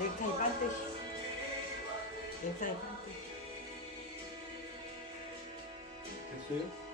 넥타이 반듯이. 넥타이 반듯. 됐어요?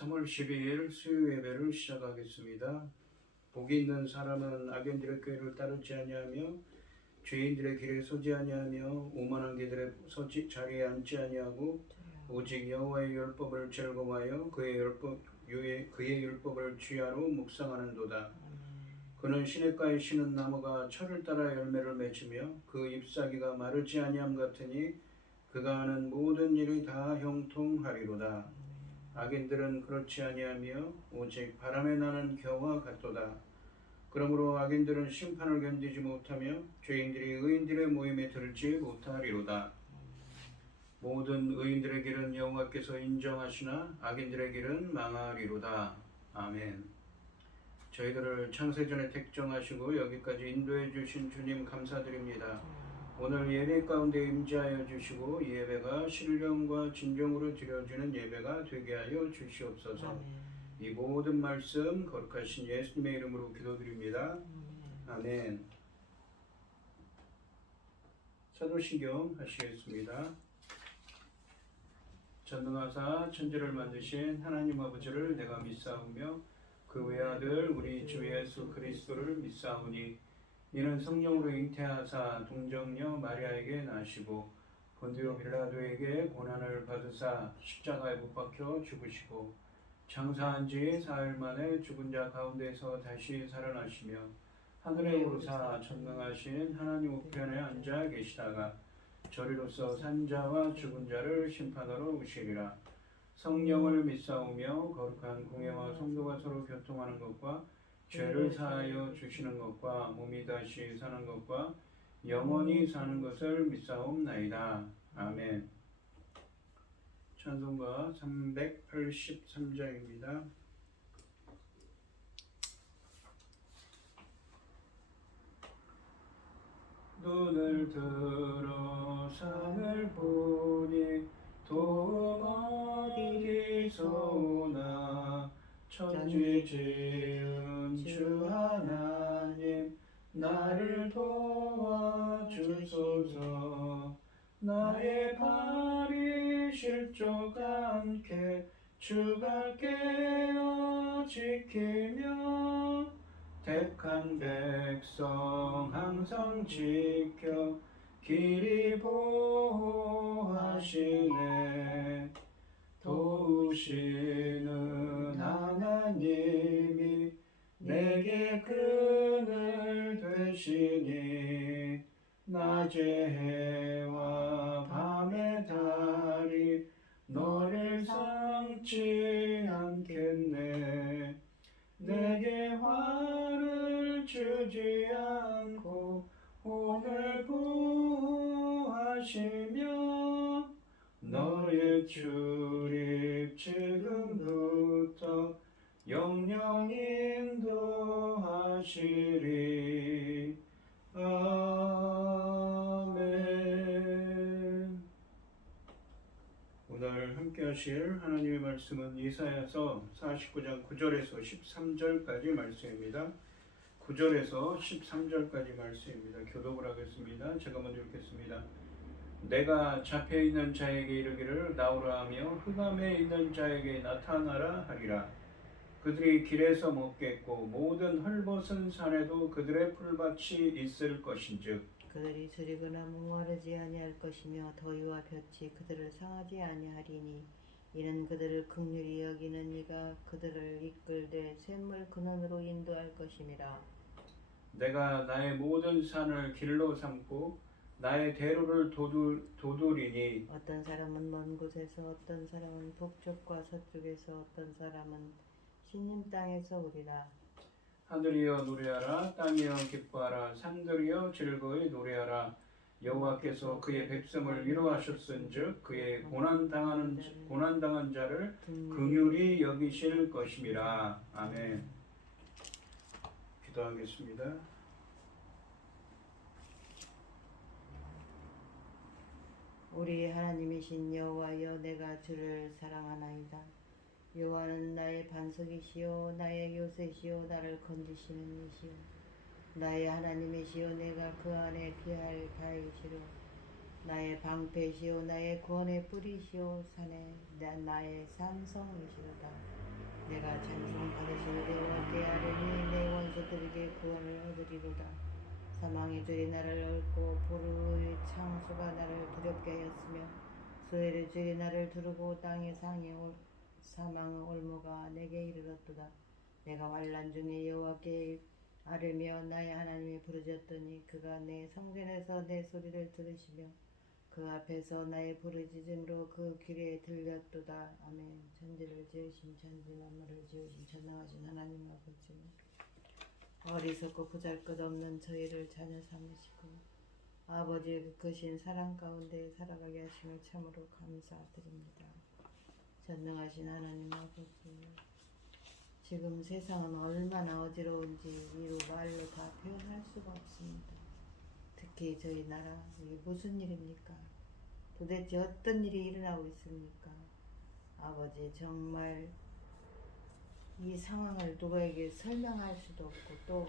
3월 12일 수요 예배를 시작하겠습니다. 복이 있는 사람은 악인들의 꾀를 따르지 아니하며 죄인들의 길에 서지 아니하며 오만한 개들의 자리에 앉지 아니하고 오직 여호와의 율법을 즐거워하여 그의 율법을 주야로 묵상하는도다. 그는 시냇가에 심은 나무가 철을 따라 열매를 맺으며 그 잎사귀가 마르지 아니함 같으니 그가 하는 모든 일이 다 형통하리로다. 악인들은 그렇지 아니하며 오직 바람에 나는 겨와 같도다. 그러므로 악인들은 심판을 견디지 못하며 죄인들이 의인들의 모임에 들지 못하리로다. 모든 의인들의 길은 여호와께서 인정하시나 악인들의 길은 망하리로다. 아멘. 저희들을 창세전에 택정하시고 여기까지 인도해 주신 주님 감사드립니다. 오늘 예배 가운데 임재하여 주시고 이 예배가 신령과 진정으로 드려지는 예배가 되게 하여 주시옵소서. 이 모든 말씀 거룩하신 예수님의 이름으로 기도드립니다. 아멘. 사도신경 하시겠습니다. 전능하사 천지를 만드신 하나님 아버지를 내가 믿사오며 그 외아들 우리 주 예수 그리스도를 믿사오니 이는 성령으로 잉태하사 동정녀 마리아에게 나시고 본디오 빌라도에게 고난을 받으사 십자가에 못 박혀 죽으시고 장사한 지 사흘 만에 죽은 자 가운데서 다시 살아나시며 하늘에 오르사 전능하신 하나님 우편에 앉아 계시다가 저리로서 산자와 죽은 자를 심판하러 오시리라. 성령을 믿사오며 거룩한 공예와 성도가 서로 교통하는 것과 죄를 사하여 주시는 것과 몸이 다시 사는 것과 영원히 사는 것을 믿사옵나이다. 아멘. 찬송가 383장입니다. 눈을 들어 산을 보니 도움 어디서 오나 천지 지은 주 하나님 나를 도와주소서. 나의 발이 실족 않게 주가 깨어 지키며 택한 백성 항상 지켜 길이 보호하시네. 도우시는 하나님이 내게 그늘 되시니 낮의 해와 밤의 달이 너를 삼지 않겠네. 내게 화를 주지 않고 오늘 보호하시며 너의 출입 지금부터 영영 인도하시리. 아멘. 오늘 함께 하실 하나님의 말씀은 이사야서 49장 9절에서 13절까지 말씀입니다. 9절에서 13절까지 말씀입니다. 교독을 하겠습니다. 제가 먼저 읽겠습니다. 내가 잡혀 있는 자에게 이르기를 나오라 하며 흑암에 있는 자에게 나타나라 하리라. 그들이 길에서 먹겠고 모든 헐벗은 산에도 그들의 풀밭이 있을 것인즉 그들이 쓰리거나 목마르지 아니할 것이며 더위와 볕이 그들을 상하지 아니하리니 이는 그들을 긍휼히 여기는 이가 그들을 이끌되 샘물 근원으로 인도할 것임이라. 내가 나의 모든 산을 길로 삼고 나의 대로를 도두리니 어떤 사람은 먼 곳에서 어떤 사람은 북쪽과 서쪽에서 어떤 사람은 신님 땅에서 오리라. 하늘이여 노래하라. 땅이여 기뻐하라. 산들이여 즐거이 노래하라. 여호와께서 그의 백성을 위로하셨은즉 그의 고난당한 자를 긍휼히 여기실 것임이라. 아멘. 기도하겠습니다. 우리 하나님이신 여호와여, 내가 주를 사랑하나이다. 여호와는 나의 반석이시요 나의 요새시요 나를 건지시는 이시요 나의 하나님이시요 내가 그 안에 피할 바위시로 나의 방패시요 나의 구원의 뿌리시요 산에 나의 산성이시로다. 내가 찬송 받으시는 여호와께 아뢰니 내 원수들에게 구원을 얻으리로다. 사망의 줄이 나를 얽고 불의 창수가 나를 두렵게 하였으며 수해의 줄이 나를 두르고 땅의 사망의 올무가 내게 이르렀도다. 내가 환난 중에 여호와께 아뢰며 나의 하나님이 부르짖었더니 그가 내 성전에서 내 소리를 들으시며 그 앞에서 나의 부르짖음으로 그 귀에 들렸도다. 아멘. 천지를 지으신 천지 만물을 지으신 전능하신 하나님 아버지, 어리석고 보잘것없는 저희를 자녀 삼으시고 아버지의 그 크신 사랑 가운데 살아가게 하심을 참으로 감사드립니다. 전능하신 하나님 아버지, 지금 세상은 얼마나 어지러운지 이루 말로 다 표현할 수가 없습니다. 특히 저희 나라, 이게 무슨 일입니까? 도대체 어떤 일이 일어나고 있습니까? 아버지, 정말 이 상황을 누구에게 설명할 수도 없고, 또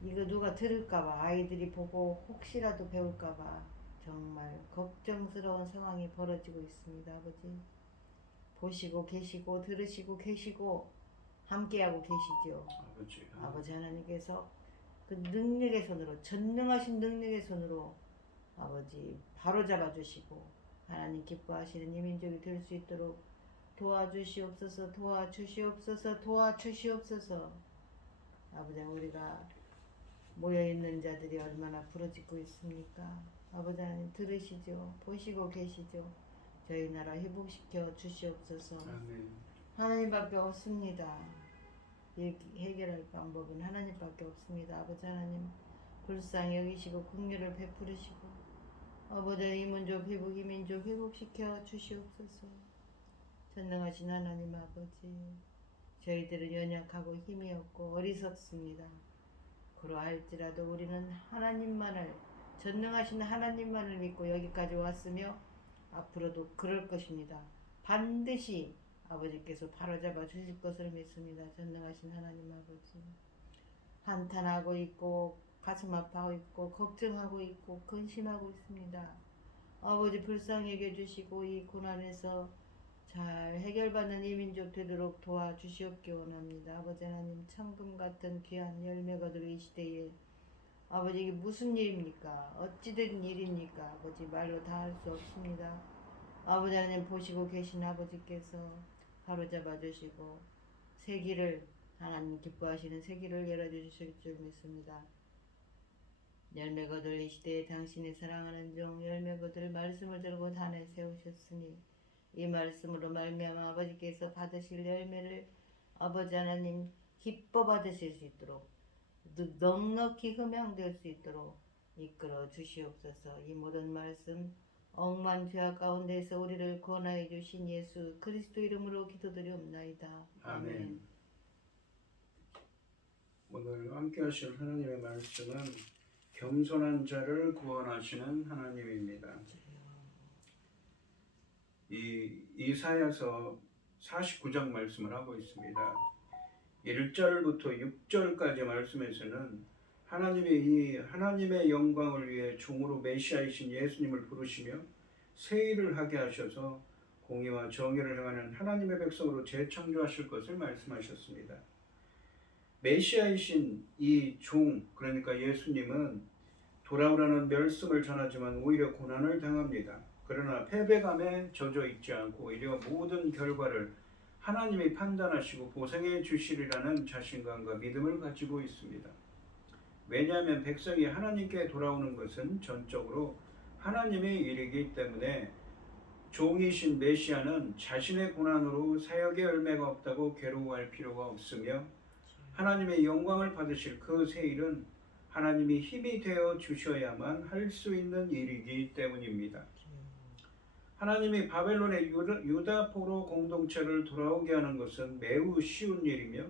이거 누가 들을까봐, 아이들이 보고 혹시라도 배울까봐 정말 걱정스러운 상황이 벌어지고 있습니다. 아버지, 보시고 계시고 들으시고 계시고 함께하고 계시죠. 아버지 하나님께서 그 능력의 손으로, 전능하신 능력의 손으로 아버지 바로잡아 주시고 하나님 기뻐하시는 이 민족이 될 수 있도록 도와주시옵소서. 도와주시옵소서. 도와주시옵소서. 아버지, 우리가 모여있는 자들이 얼마나 부르짖고 있습니까? 아버지 하나님 들으시죠. 보시고 계시죠. 저희 나라 회복시켜 주시옵소서. 아멘. 하나님밖에 없습니다. 해결할 방법은 하나님밖에 없습니다. 아버지 하나님 불쌍히 여기시고 긍휼을 베풀으시고 아버지 이 민족 회복, 이 민족 회복시켜 주시옵소서. 전능하신 하나님 아버지, 저희들은 연약하고 힘이 없고 어리석습니다. 그러할지라도 우리는 하나님만을, 전능하신 하나님만을 믿고 여기까지 왔으며 앞으로도 그럴 것입니다. 반드시 아버지께서 바로잡아 주실 것을 믿습니다. 전능하신 하나님 아버지, 한탄하고 있고 가슴 아파하고 있고 걱정하고 있고 근심하고 있습니다. 아버지 불쌍히 여겨주시고 이 고난에서 잘 해결받는 이 민족 되도록 도와주시옵기 원합니다. 아버지 하나님, 천금 같은 귀한 열매가 들어 이 시대에 아버지, 이게 무슨 일입니까? 어찌된 일입니까? 아버지, 말로 다 할 수 없습니다. 아버지 하나님, 보시고 계신 아버지께서 바로잡아 주시고 세기를, 하나님 기뻐하시는 세기를 열어주실 줄 믿습니다. 열매 거둘 이 시대에 당신이 사랑하는 종 열매 거둘 말씀을 들고 단에 세우셨으니 이 말씀으로 말미암아 아버지께서 받으실 열매를 아버지 하나님 기뻐 받으실 수 있도록, 넉넉히 흠양될 수 있도록 이끌어 주시옵소서. 이 모든 말씀 억만 죄악 가운데서 우리를 구원하여 주신 예수 그리스도 이름으로 기도드리옵나이다. 아멘. 오늘 함께 하실 하나님의 말씀은 겸손한 자를 구원하시는 하나님입니다. 이 이사야서 49장 말씀을 하고 있습니다. 1절부터 6절까지 말씀에서는 하나님의 영광을 위해 종으로 메시아이신 예수님을 부르시며 새 일을 하게 하셔서 공의와 정의를 행하는 하나님의 백성으로 재창조하실 것을 말씀하셨습니다. 메시아이신 이 종, 그러니까 예수님은 돌아오라는 말씀을 전하지만 오히려 고난을 당합니다. 그러나 패배감에 젖어 있지 않고 오히려 모든 결과를 하나님이 판단하시고 보상해 주시리라는 자신감과 믿음을 가지고 있습니다. 왜냐하면 백성이 하나님께 돌아오는 것은 전적으로 하나님의 일이기 때문에 종이신 메시아는 자신의 고난으로 사역의 열매가 없다고 괴로워할 필요가 없으며 하나님의 영광을 받으실 그 새 일은 하나님이 힘이 되어 주셔야만 할 수 있는 일이기 때문입니다. 하나님이 바벨론의 유다포로 공동체를 돌아오게 하는 것은 매우 쉬운 일이며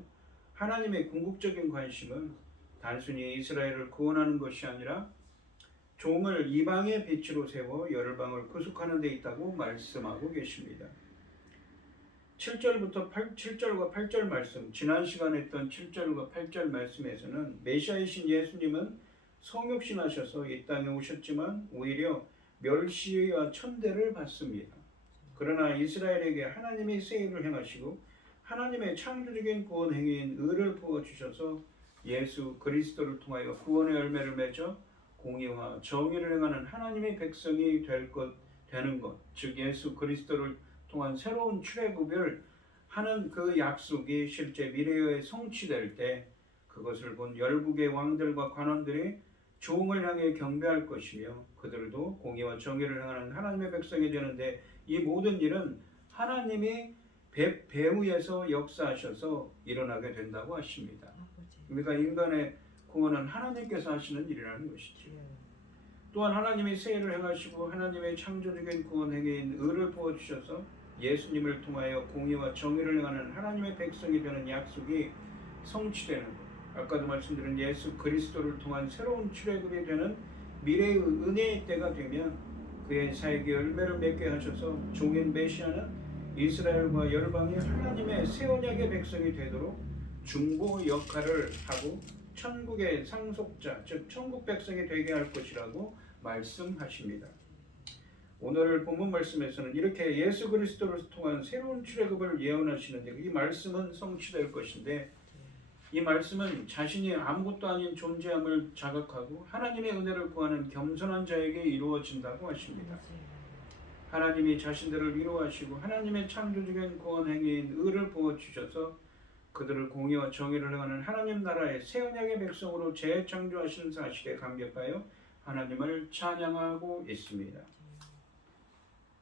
하나님의 궁극적인 관심은 단순히 이스라엘을 구원하는 것이 아니라 종을 이방의 빛으로 세워 열방을 구속하는 데 있다고 말씀하고 계십니다. 7절과 8절 말씀, 지난 시간에 했던 7절과 8절 말씀에서는 메시아이신 예수님은 성육신하셔서 이 땅에 오셨지만 오히려 멸시와 천대를 받습니다. 그러나 이스라엘에게 하나님이 새 일을 행하시고 하나님의 창조적인 구원 행위인 의를 부어 주셔서 예수 그리스도를 통하여 구원의 열매를 맺어 공의와 정의를 행하는 하나님의 백성이 되는 것, 즉 예수 그리스도를 통한 새로운 출애굽을 하는 그 약속이 실제 미래에 성취될 때 그것을 본 열국의 왕들과 관원들이 종을 향해 경배할 것이며 그들도 공의와 정의를 행하는 하나님의 백성이 되는데 이 모든 일은 하나님이 배후에서 역사하셔서 일어나게 된다고 하십니다. 그러니까 인간의 구원은 하나님께서 하시는 일이라는 것이죠. 또한 하나님이 세일을 행하시고 하나님의 창조적인 구원 행위인 의를 부어주셔서 예수님을 통하여 공의와 정의를 행하는 하나님의 백성이 되는 약속이 성취되는 것. 아까도 말씀드린 예수 그리스도를 통한 새로운 출애굽이 되는 미래의 은혜의 때가 되면 그의 사역의 열매를 맺게 하셔서 종인 메시아는 이스라엘과 열방이 하나님의 새 언약의 백성이 되도록 중보 역할을 하고 천국의 상속자, 즉 천국 백성이 되게 할 것이라고 말씀하십니다. 오늘 본문 말씀에서는 이렇게 예수 그리스도를 통한 새로운 출애굽을 예언하시는데 이 말씀은 성취될 것인데 이 말씀은 자신이 아무것도 아닌 존재함을 자각하고 하나님의 은혜를 구하는 겸손한 자에게 이루어진다고 하십니다. 하나님이 자신들을 위로하시고 하나님의 창조적인 구원 행위인 의를 부어주셔서 그들을 공의와 정의를 행하는 하나님 나라의 새 언약의 백성으로 재창조하시는 사실에 감격하여 하나님을 찬양하고 있습니다.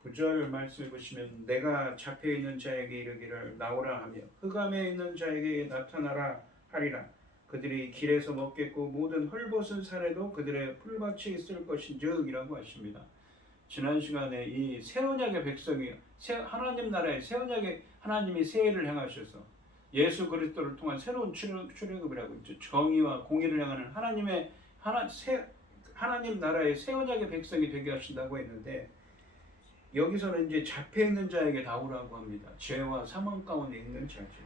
9절 말씀을 보시면 내가 잡혀있는 자에게 이르기를 나오라 하며 흑암에 있는 자에게 나타나라 하리라. 그들이 길에서 먹겠고 모든 헐벗은 살에도 그들의 풀밭이 있을 것인즉 이라고 하십니다. 지난 시간에 이 새 언약의 백성이 하나님 나라의 새 언약의 하나님이 세일을 행하셔서 예수 그리스도를 통한 새로운 출애굽이라고 있죠. 정의와 공의를 행하는 하나님 나라의 새 언약의 백성이 되게 하신다고 했는데 여기서는 이제 잡혀 있는 자에게 나오라고 합니다. 죄와 사망 가운데 있는 자죠.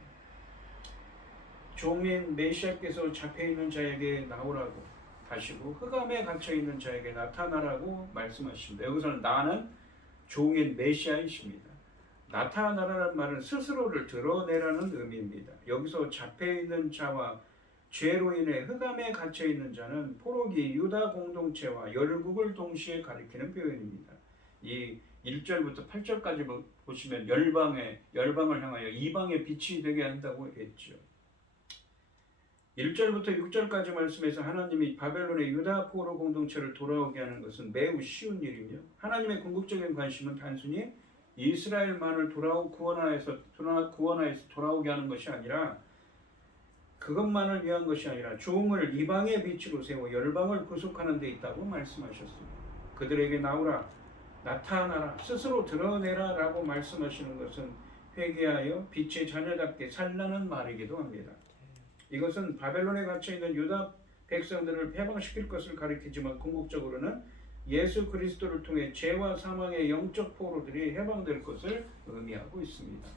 종인 메시아께서 잡혀 있는 자에게 나오라고 하시고 흑암에 갇혀 있는 자에게 나타나라고 말씀하십니다. 여기서는 나는 종인 메시아이십니다. 나타나라는 말은 스스로를 드러내라는 의미입니다. 여기서 잡혀 있는 자와 죄로 인해 흑암에 갇혀 있는 자는 포로기 유다 공동체와 열국을 동시에 가리키는 표현입니다. 이 1절부터 8절까지 보시면 열방을 향하여 이방의 빛이 되게 한다고 했죠. 1절부터 6절까지 말씀에서 하나님이 바벨론의 유다 포로 공동체를 돌아오게 하는 것은 매우 쉬운 일이며 하나님의 궁극적인 관심은 단순히 이스라엘만을 구원하여서 돌아오게 하는 것이 아니라 그것만을 위한 것이 아니라 종을 이방의 빛으로 세워 열방을 구속하는 데 있다고 말씀하셨습니다. 그들에게 나오라, 나타나라, 스스로 드러내라 라고 말씀하시는 것은 회개하여 빛의 자녀답게 살라는 말이기도 합니다. 이것은 바벨론에 갇혀있는 유다 백성들을 해방시킬 것을 가리키지만 궁극적으로는 예수 그리스도를 통해 죄와 사망의 영적 포로들이 해방될 것을 의미하고 있습니다.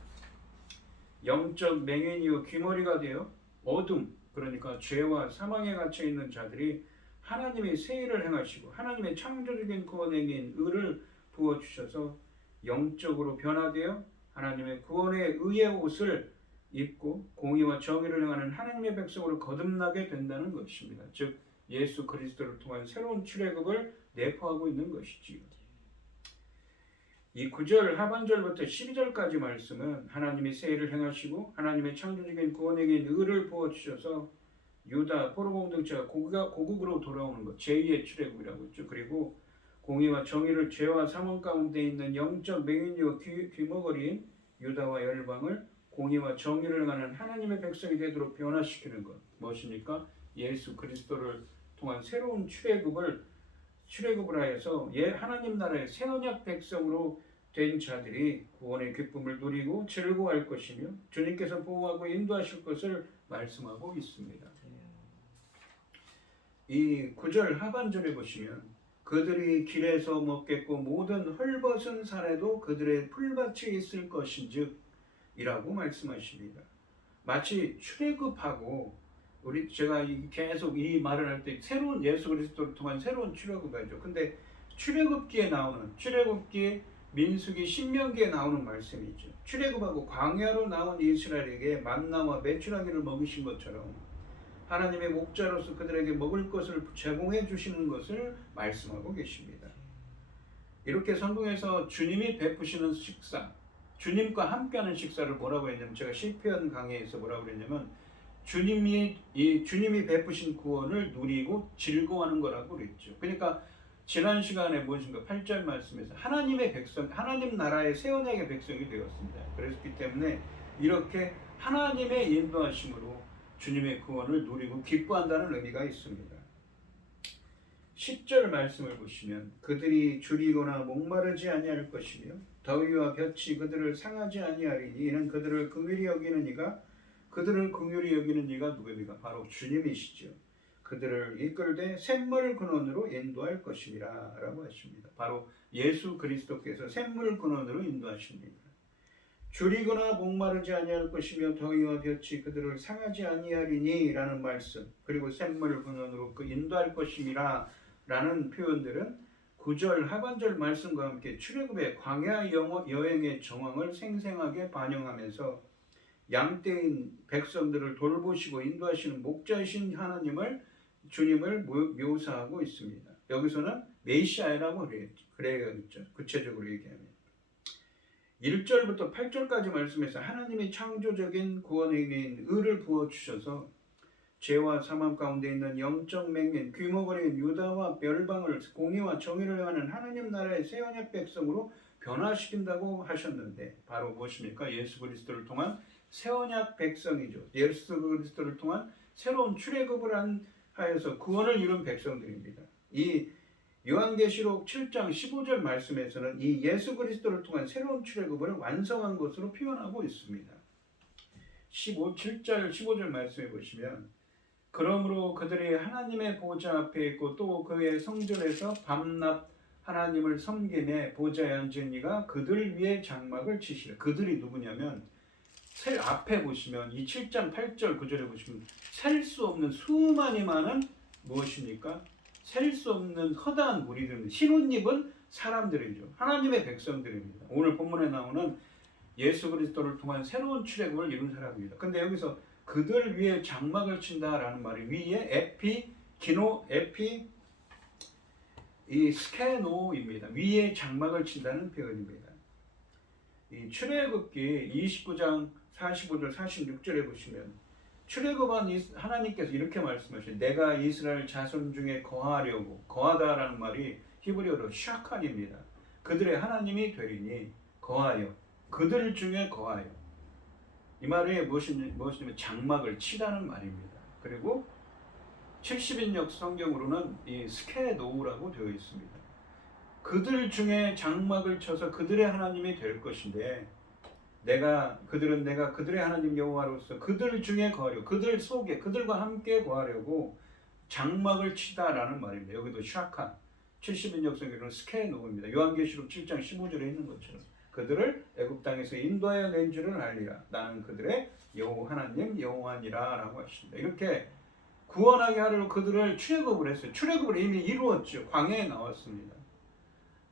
영적 맹인이요 귀머리가 되어 어둠, 그러니까 죄와 사망에 갇혀있는 자들이 하나님의 새 일을 행하시고 하나님의 창조적인 구원행인 의를 부어주셔서 영적으로 변화되어 하나님의 구원의 의의 옷을 입고 공의와 정의를 행하는 하나님의 백성으로 거듭나게 된다는 것입니다. 즉 예수 그리스도를 통한 새로운 출애굽을 내포하고 있는 것이지요. 이 9절 하반절부터 12절까지 말씀은 하나님이 새 일을 행하시고 하나님의 창조적인 구원에게 의를 부어주셔서 유다 포로 공동체가 고국으로 돌아오는 것, 제2의 출애굽이라고 했죠. 그리고 공의와 정의를 죄와 사망 가운데 있는 영적 맹인이요 귀머거리인 유다와 열방을 공의와 정의를 행하는 하나님의 백성이 되도록 변화시키는 것. 무엇입니까? 예수 그리스도를 통한 새로운 출애굽을 하여서 하나님 나라의 새 언약 백성으로 된 자들이 구원의 기쁨을 누리고 즐거워할 것이며 주님께서 보호하고 인도하실 것을 말씀하고 있습니다. 이 9절 하반절에 보시면 그들이 길에서 먹겠고 모든 헐벗은 산에도 그들의 풀밭이 있을 것인즉 이라고 말씀하십니다. 마치 출애굽하고 제가 계속 이 말을 할 때 새로운 예수 그리스도를 통한 새로운 출애굽이죠. 근데 출애굽기에 나오는 출애굽기 민수기 신명기에 나오는 말씀이죠. 출애굽하고 광야로 나온 이스라엘에게 만나와 메추라기를 먹이신 것처럼 하나님의 목자로서 그들에게 먹을 것을 제공해 주시는 것을 말씀하고 계십니다. 이렇게 성경에서 주님이 베푸시는 식사, 주님과 함께하는 식사를 뭐라고 했냐면, 제가 시편 강의에서 뭐라고 그랬냐면, 주님이 베푸신 구원을 누리고 즐거워하는 거라고 그랬죠. 그러니까 지난 시간에 무엇인가 8절 말씀에서 하나님의 백성, 하나님 나라의 새 언약의 백성이 되었습니다. 그렇기 때문에 이렇게 하나님의 인도하심으로 주님의 구원을 누리고 기뻐한다는 의미가 있습니다. 10절 말씀을 보시면 그들이 줄이거나 목마르지 아니할 것이며 더위와 볕이 그들을 상하지 아니하리니 이는 그들을 긍휼히 여기는 이가, 그들을 긍휼히 여기는 이가 누구입니까? 바로 주님이시죠. 그들을 이끌되 샘물 근원으로 인도할 것이니라 라고 하십니다. 바로 예수 그리스도께서 샘물 근원으로 인도하십니다. 줄이거나 목마르지 아니할 것이며 더위와 볕이 그들을 상하지 아니하리니 라는 말씀, 그리고 샘물 근원으로 인도할 것이니라 라는 표현들은 9절 하반절 말씀과 함께 출애굽의 광야 여행의 정황을 생생하게 반영하면서 양떼인 백성들을 돌보시고 인도하시는 목자이신 주님을 묘사하고 있습니다. 여기서는 메시아라고 그래야겠죠. 구체적으로 얘기하면 1절부터 8절까지 말씀에서 하나님의 창조적인 구원 행위인 의를 부어주셔서 죄와 사망 가운데 있는 영적 맹인, 귀머거리인 유다와 멸방을 공의와 정의를 하는 하나님 나라의 새 언약 백성으로 변화시킨다고 하셨는데, 바로 무엇입니까? 예수 그리스도를 통한 새 언약 백성이죠. 예수 그리스도를 통한 새로운 출애굽을 하여서 구원을 이룬 백성들입니다. 이 요한계시록 7장 15절 말씀에서는 이 예수 그리스도를 통한 새로운 출애굽을 완성한 것으로 표현하고 있습니다. 7절 15절 말씀해 보시면 그러므로 그들이 하나님의 보좌 앞에 있고 또 그의 성전에서 밤낮 하나님을 섬기며 보좌에 앉은 이가 그들 위에 장막을 치시라. 그들이 누구냐면 앞에 보시면 이 7장 8절 9절에 보시면 셀 수 없는 수많이 많은 무엇입니까? 셀 수 없는 허다한 무리들, 흰옷 입은 사람들이죠. 하나님의 백성들입니다. 오늘 본문에 나오는 예수 그리스도를 통한 새로운 출애굽을 이룬 사람입니다. 근데 여기서 그들 위에 장막을 친다라는 말이 위에 스케노입니다. 위에 장막을 친다는 표현입니다. 이 출애굽기 29장 45절 46절에 보시면 출애굽한 하나님께서 이렇게 말씀하시죠. 내가 이스라엘 자손 중에 거하다라는 말이 히브리어로 샤칸입니다. 그들의 하나님이 되리니 거하여, 그들 중에 거하여. 이 말이 무엇이냐면 장막을 치다는 말입니다. 그리고 70인역 성경으로는 이 스케노우라고 되어 있습니다. 그들 중에 장막을 쳐서 그들의 하나님이 될 것인데 그들은 내가 그들의 하나님 여호와로서 그들 중에 거하려, 그들 속에 그들과 함께 거하려고 장막을 치다라는 말입니다. 여기도 샤칸 70인역 성경으로는 스케노우입니다. 요한계시록 7장 15절에 있는 것처럼 그들을 애굽 땅에서 인도하여 낸 줄을 알리라. 나는 그들의 하나님 여호와니라 라고 하십니다. 이렇게 구원하게 하려고 그들을 출애굽을 했어요. 출애굽을 이미 이루었죠. 광야에 나왔습니다.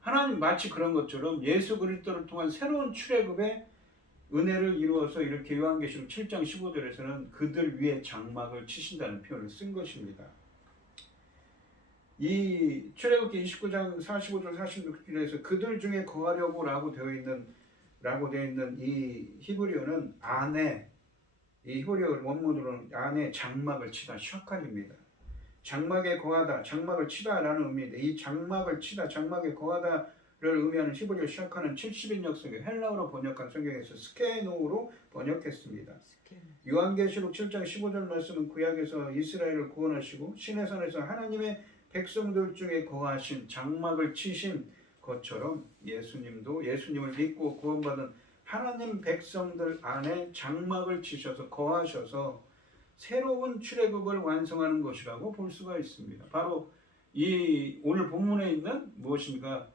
하나님 마치 그런 것처럼 예수 그리스도를 통한 새로운 출애굽의 은혜를 이루어서 이렇게 요한계시록 7장 15절에서는 그들 위에 장막을 치신다는 표현을 쓴 것입니다. 이 출애굽기 29장 45절 46절에서 그들 중에 거하려고 라고 되어 있는 이 히브리어는 이 히브리어 원문으로는 안에 장막을 치다, 샤칸입니다. 장막에 거하다, 장막을 치다라는 의미인데 이 장막을 치다, 장막에 거하다를 의미하는 히브리어 샤칸은 70인역 성경 헬라어로 번역한 성경에서 스케노우로 번역했습니다. 요한계시록 7장 15절 말씀은 구약에서 이스라엘을 구원하시고 시내산에서 하나님의 백성들 중에 거하신 장막을 치신 것처럼 예수님을 믿고 구원받은 하나님 백성들 안에 장막을 치셔서 거하셔서 새로운 출애굽을 완성하는 것이라고 볼 수가 있습니다. 바로 이 오늘 본문에 있는 무엇입니까?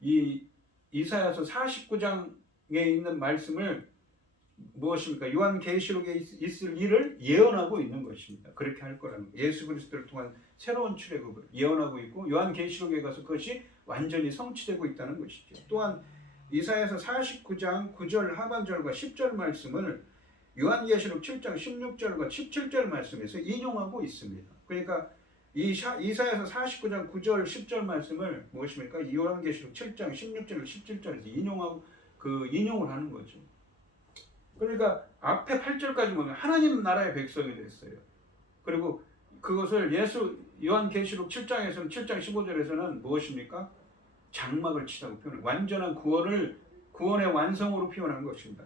이 이사야서 49장에 있는 말씀을 무엇입니까? 요한계시록에 있을 일을 예언하고 있는 것입니다. 그렇게 할 거라는 거예요. 예수 그리스도를 통한 새로운 출애굽을 예언하고 있고 요한계시록에 가서 그것이 완전히 성취되고 있다는 것이죠. 또한 이사야서 49장 9절 하반절과 10절 말씀을 요한계시록 7장 16절과 17절 말씀에서 인용하고 있습니다. 그러니까 이사야서 49장 9절 10절 말씀을 무엇입니까? 요한계시록 7장 16절 17절에서 인용을 하는 거죠. 그러니까 앞에 8절까지 보면 하나님 나라의 백성이 됐어요. 그리고 그것을 요한계시록 7장에서는 7장 15절에서는 무엇입니까? 장막을 치다고 표현해요. 완전한 구원의 완성으로 표현한 것입니다.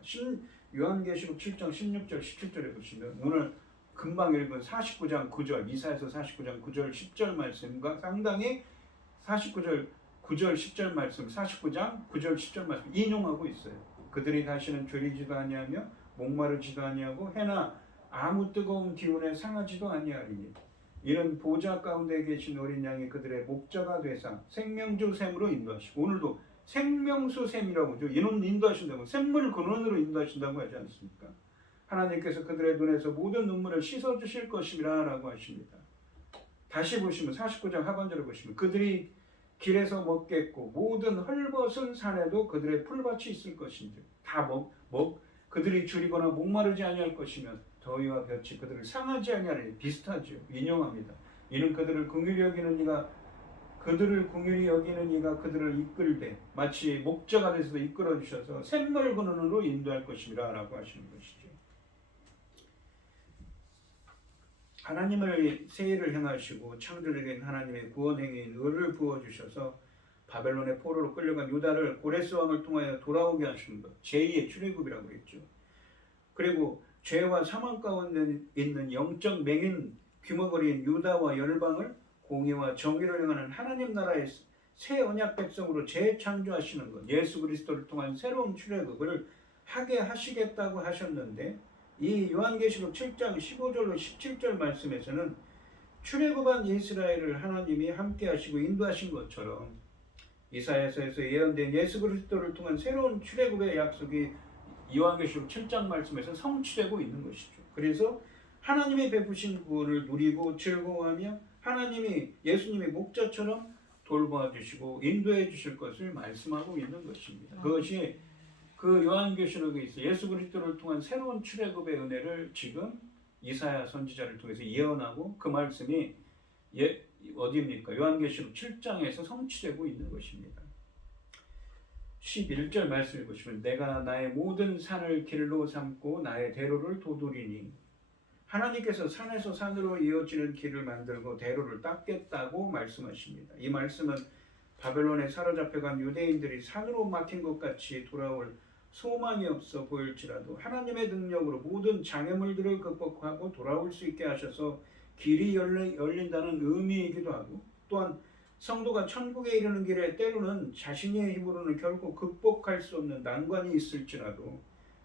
요한계시록 7장 16절 17절에 보시면 오늘 금방 읽은 49장 9절 이사야서 49장 9절 10절 말씀과 상당히 49절 9절 10절 말씀 49장 9절 10절 말씀 인용하고 있어요. 그들이 다시는 졸리지도 아니하며 목마르지도 아니하고 해나 아무 뜨거운 기운에 상하지도 아니하리니 이는 보좌 가운데 계신 어린 양이 그들의 목자가 되사 생명주 샘으로 인도하시고 오늘도 생명수 샘이라고 인도하신다고 샘물 근원으로 인도하신다고 하지 않습니까? 하나님께서 그들의 눈에서 모든 눈물을 씻어주실 것이라 라고 하십니다. 다시 보시면 49장 하반절을 보시면 그들이 길에서 먹겠고 모든 헐벗은 산에도 그들의 풀밭이 있을 것인지 다 그들이 줄이거나 목마르지 아니할 것이면 더위와 볕이 그들을 상하지 아니하리니 비슷하죠. 인용합니다. 이는 그들을 긍휼히 여기는 이가 그들을 이끌되 마치 목자가 되셔서 이끌어 주셔서 샘물 근원으로 인도할 것이라 라고 하시는 것이죠. 하나님을 세일을 행하시고 창조적인 하나님의 구원 행위인 의를 부어주셔서 바벨론의 포로로 끌려간 유다를 고레스 왕을 통하여 돌아오게 하시는 것 제2의 출애굽이라고 했죠. 그리고 죄와 사망 가운데 있는 영적 맹인 귀머거리인 유다와 열방을 공의와 정의를 행하는 하나님 나라의 새 언약 백성으로 재창조하시는 것 예수 그리스도를 통한 새로운 출애굽을 하게 하시겠다고 하셨는데 이 요한계시록 7장 15절로 17절 말씀에서는 출애굽한 이스라엘을 하나님이 함께 하시고 인도하신 것처럼 이사야서에서 예언된 예수 그리스도를 통한 새로운 출애굽의 약속이 요한계시록 7장 말씀에서 성취되고 있는 것이죠. 그래서 하나님이 베푸신 구원을 누리고 즐거워하며 예수님이 목자처럼 돌보아 주시고 인도해 주실 것을 말씀하고 있는 것입니다. 그것이 그 요한계시록에 있어 예수 그리스도를 통한 새로운 출애굽의 은혜를 지금 이사야 선지자를 통해서 예언하고 그 말씀이 어디입니까? 요한계시록 7장에서 성취되고 있는 것입니다. 11절 말씀을 보시면 내가 나의 모든 산을 길로 삼고 나의 대로를 도두리니 하나님께서 산에서 산으로 이어지는 길을 만들고 대로를 닦겠다고 말씀하십니다. 이 말씀은 바벨론에 사로잡혀간 유대인들이 산으로 막힌 것 같이 돌아올 소망이 없어 보일지라도 하나님의 능력으로 모든 장애물들을 극복하고 돌아올 수 있게 하셔서 길이 열린다는 의미이기도 하고 또한 성도가 천국에 이르는 길에 때로는 자신의 힘으로는 결코 극복할 수 없는 난관이 있을지라도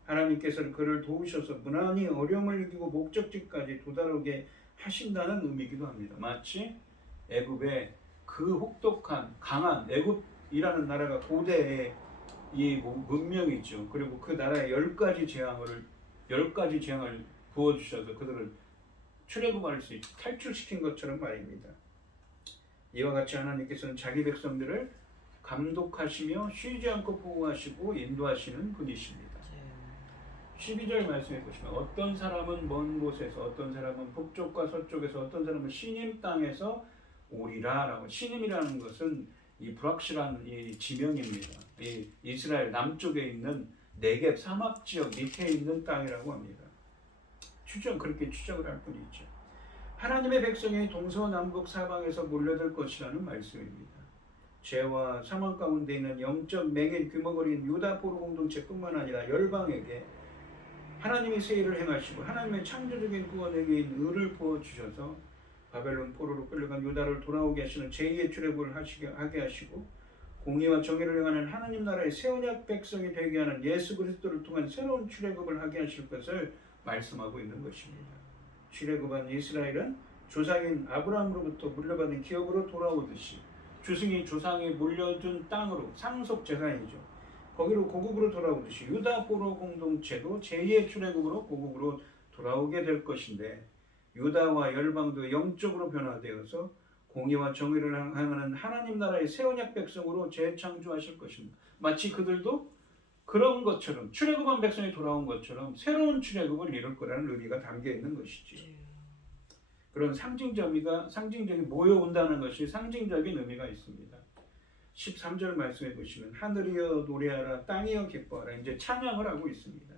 하나님께서는 그를 도우셔서 무난히 어려움을 이기고 목적지까지 도달하게 하신다는 의미이기도 합니다. 마치 애굽의 그 혹독한 강한 애굽이라는 나라가 고대의 이 문명이 있죠. 그리고 그 나라에 10가지 재앙을 부어주셔서 그들을 출애굽할 수 있게 탈출시킨 것처럼 말입니다. 이와 같이 하나님께서는 자기 백성들을 감독하시며 쉬지 않고 보호하시고 인도하시는 분이십니다. 12절 말씀해 보시면 어떤 사람은 먼 곳에서 어떤 사람은 북쪽과 서쪽에서 어떤 사람은 시님 땅에서 오리라 라고 시님이라는 것은 이 불확실한 이 지명입니다. 이 이스라엘 남쪽에 있는 네겝 사막 지역 밑에 있는 땅이라고 합니다. 그렇게 추정을 할 뿐이죠. 하나님의 백성이 동서남북 사방에서 몰려들 것이라는 말씀입니다. 죄와 사망 가운데 있는 영적 맹인 귀머거리인 유다 포로 공동체뿐만 아니라 열방에게 하나님이 세일을 행하시고 하나님의 창조적인 구원 행위인 의를 부어주셔서 바벨론 포로로 끌려간 유다를 돌아오게 하시는 제2의 출애굽을 하게 하시고 공의와 정의를 행하는 하나님 나라의 새 언약 백성이 되게 하는 예수 그리스도를 통한 새로운 출애굽을 하게 하실 것을 말씀하고 있는 것입니다. 출애굽한 이스라엘은 조상인 아브라함으로부터 물려받은 기업으로 돌아오듯이 조상이 물려준 땅으로 상속 재산이죠. 거기로 고국으로 돌아오듯이 유다 포로 공동체도 제2의 출애굽으로 고국으로 돌아오게 될 것인데 유다와 열방도 영적으로 변화되어서 공의와 정의를 행하는 하나님 나라의 새 언약 백성으로 재창조하실 것입니다. 마치 그들도 그런 것처럼 출애굽한 백성이 돌아온 것처럼 새로운 출애굽을 이룰 거라는 의미가 담겨 있는 것이지요. 그런 상징적이 모여온다는 것이 상징적인 의미가 있습니다. 13절 말씀해 보시면 하늘이여 노래하라 땅이여 기뻐하라 이제 찬양을 하고 있습니다.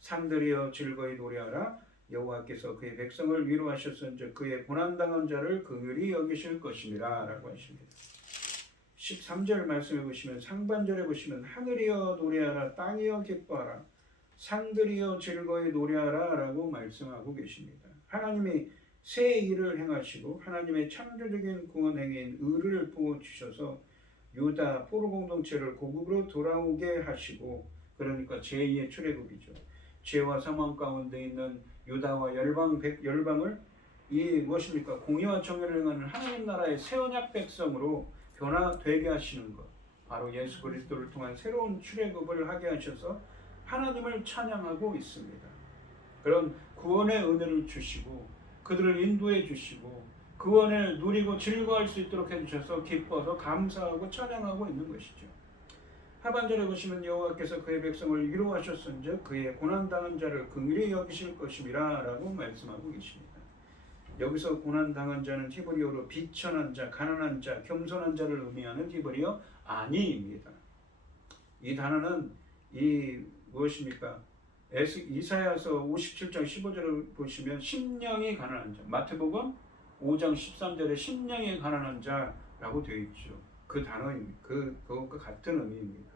산들이여 즐거이 노래하라 여호와께서 그의 백성을 위로하셨은즉 그의 고난당한 자를 긍휼히 여기실 것임이라 라고 하십니다. 13절 말씀해 보시면 상반절에 보시면 하늘이여 노래하라 땅이여 기뻐하라 산들이여 즐거이 노래하라 라고 말씀하고 계십니다. 하나님이 새 일을 행하시고 하나님의 창조적인 구원 행위인 의를 부어주셔서 유다 포로 공동체를 고국으로 돌아오게 하시고 그러니까 제2의 출애굽이죠. 죄와 사망 가운데 있는 유다와 열방을 이 무엇입니까? 공의와 정의를 행하는 하나님 나라의 새 언약 백성으로 변화되게 하시는 것 바로 예수 그리스도를 통한 새로운 출애굽을 하게 하셔서 하나님을 찬양하고 있습니다. 그런 구원의 은혜를 주시고 그들을 인도해 주시고 구원을 누리고 즐거워할 수 있도록 해주셔서 기뻐서 감사하고 찬양하고 있는 것이죠. 하반절에 보시면 여호와께서 그의 백성을 위로하셨은즉 그의 고난당한 자를 긍휼히 여기실 것임이라 라고 말씀하고 계십니다. 여기서 고난당한 자는 히브리어로 비천한 자, 가난한 자, 겸손한 자를 의미하는 히브리어 아니입니다. 이 단어는 무엇입니까? 이사야서 57장 15절을 보시면 심령이 가난한 자, 마태복음 5장 13절에 심령이 가난한 자라고 되어 있죠. 그 단어입니다. 그것과 같은 의미입니다.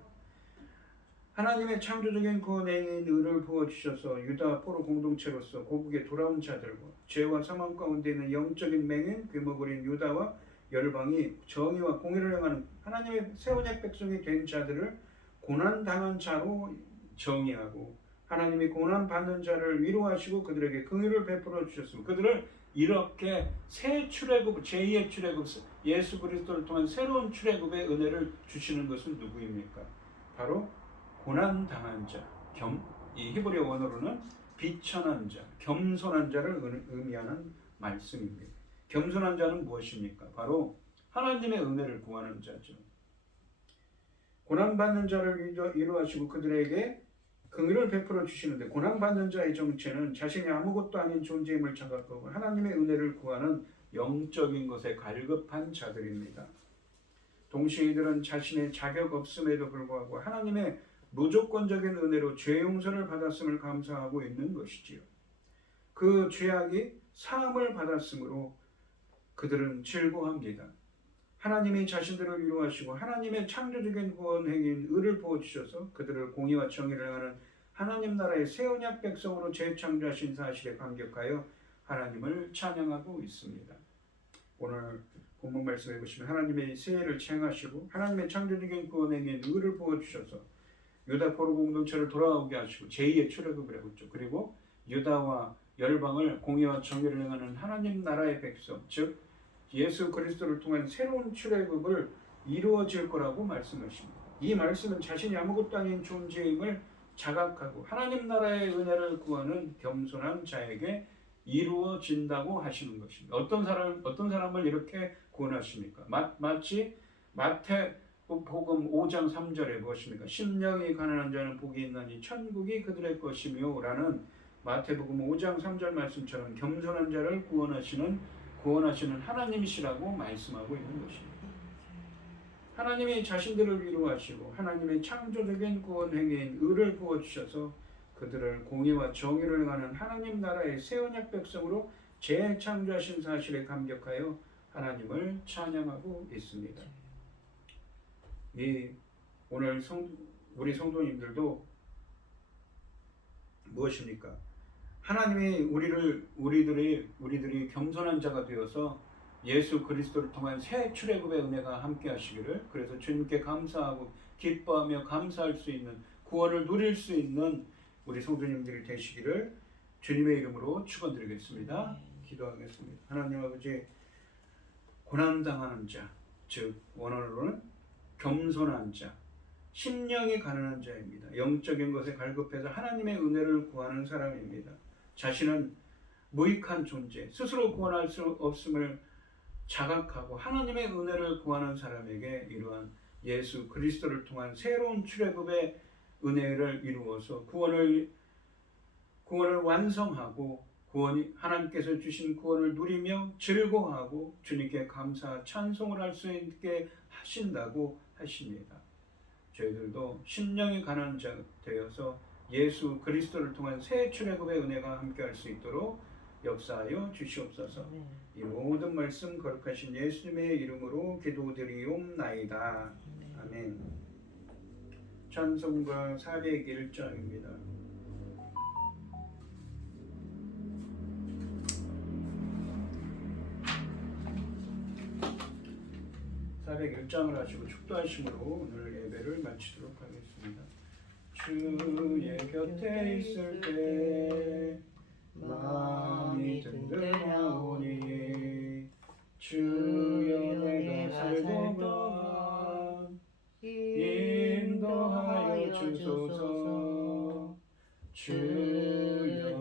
하나님의 창조적인 구원의 의를 부어주셔서 유다 포로 공동체로서 고국에 돌아온 자들과 죄와 사망 가운데 있는 영적인 맹인 괴목어린 유다와 열방이 정의와 공의를 행하는 하나님의 새 언약 백성이 된 자들을 고난당한 자로 정의하고 하나님이 고난받는 자를 위로하시고 그들에게 긍휼을 베풀어 주셨습니다. 그들을 이렇게 새 출애굽, 제2의 출애굽, 예수 그리스도를 통한 새로운 출애굽의 은혜를 주시는 것은 누구입니까? 바로 고난당한 자, 이 히브리어 원어로는 비천한 자, 겸손한 자를 의미하는 말씀입니다. 겸손한 자는 무엇입니까? 바로 하나님의 은혜를 구하는 자죠. 고난받는 자를 위로하시고 그들에게 긍휼을 베풀어 주시는데 고난받는 자의 정체는 자신이 아무것도 아닌 존재임을 자각하고 하나님의 은혜를 구하는 영적인 것에 갈급한 자들입니다. 동시에 이들은 자신의 자격 없음에도 불구하고 하나님의 무조건적인 은혜로 죄 용서를 받았음을 감사하고 있는 것이지요. 그 죄악이 사함을 받았으므로 그들은 즐거워합니다. 하나님이 자신들을 위로하시고 하나님의 창조적인 구원 행위인 의를 부어주셔서 그들을 공의와 정의를 행하는 하나님 나라의 새 언약 백성으로 재창조하신 사실에 감격하여 하나님을 찬양하고 있습니다. 오늘 본문 말씀해 보시면 하나님의 새 일을 행하시고 하나님의 창조적인 구원 행위인 의를 부어주셔서 유다 포로 공동체를 돌아오게 하시고 제2의 출애굽을 해보죠. 그리고 유다와 열방을 공의와 정의를 행하는 하나님 나라의 백성, 즉 예수 그리스도를 통한 새로운 출애굽을 이루어질 거라고 말씀하십니다. 이 말씀은 자신이 아무것도 아닌 존재임을 자각하고 하나님 나라의 은혜를 구하는 겸손한 자에게 이루어진다고 하시는 것입니다. 어떤 사람을 이렇게 구원하십니까? 마치 마태복음 5장 3절에 무엇입니까? 심령이 가난한 자는 복이 있나니 천국이 그들의 것이며 라는 마태복음 5장 3절 말씀처럼 겸손한 자를 구원하시는 하나님이시라고 말씀하고 있는 것입니다. 하나님이 자신들을 위로하시고 하나님의 창조적인 구원 행위인 의를 부어주셔서 그들을 공의와 정의를 행하는 하나님 나라의 새 언약 백성으로 재창조하신 사실에 감격하여 하나님을 찬양하고 있습니다. 오늘 우리 성도님들도 무엇입니까? 하나님이 우리들이 겸손한 자가 되어서 예수 그리스도를 통한 새 출애굽의 은혜가 함께 하시기를, 그래서 주님께 감사하고 기뻐하며 감사할 수 있는 구원을 누릴 수 있는 우리 성도님들이 되시기를 주님의 이름으로 축원드리겠습니다. 기도하겠습니다. 하나님 아버지, 고난당하는 자, 즉 원어로는 겸손한 자, 심령이 가난한 자입니다. 영적인 것에 갈급해서 하나님의 은혜를 구하는 사람입니다. 자신은 무익한 존재, 스스로 구원할 수 없음을 자각하고 하나님의 은혜를 구하는 사람에게 이러한 예수 그리스도를 통한 새로운 출애굽의 은혜를 이루어서 구원을 완성하고 하나님께서 주신 구원을 누리며 즐거워하고 주님께 감사 찬송을 할 수 있게 하신다고 하십니다. 저희들도 심령이 가난한 자 되어서 예수 그리스도를 통한 새 출애굽의 은혜가 함께할 수 있도록 역사하여 주시옵소서. 이 모든 말씀 거룩하신 예수님의 이름으로 기도드리옵나이다. 아멘. 찬송가 401장입니다. 401장을 하시고 축도하심으로 오늘 예배를 마치도록 하겠습니다. 주의 곁에 있을 때 마음이 든든하오니 주여 내가 살고만 인도하여 주소서. 주여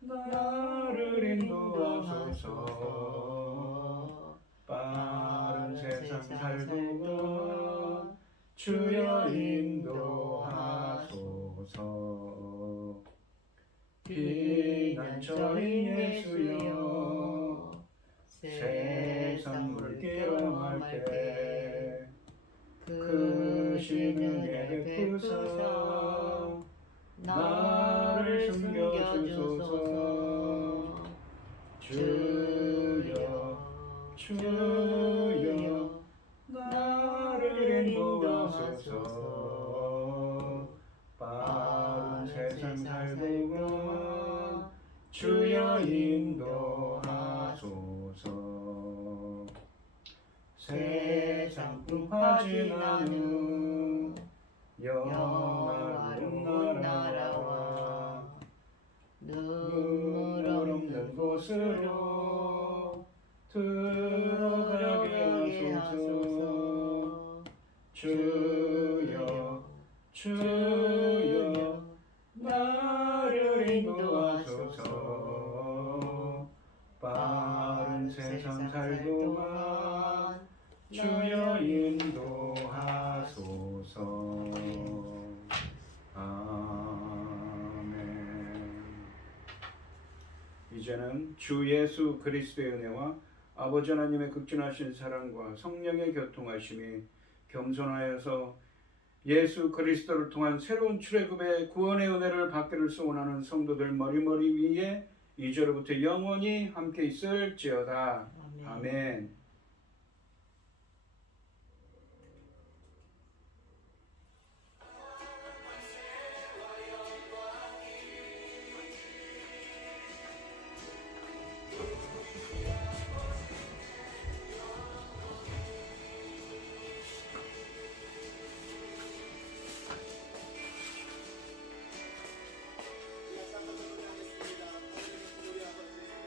나를 인도하소서. 빠른 세상 살고만 주여 인도하소서. 피난처인 예수여 세상 물기로 말때 크신 은혜 베푸사 나를 숨겨주소서. 주여 나를 인도하소서. 빠른 세상 살고만 주여 인도하소서. 세상 꿈하지 않은 영화로운 나라와 눈물 없는 곳으로 들어가게 하소서. 주여 나를 인도하소서. 빠른 세상 살고만 주여 인도하소서. 아멘. 이제는 주 예수 그리스도의 은혜와 아버지 하나님의 극진하신 사랑과 성령의 교통하심이 겸손하여서 예수 그리스도를 통한 새로운 출애굽의 구원의 은혜를 받기를 소원하는 성도들 머리머리 위에 이제로부터 영원히 함께 있을지어다. 아멘.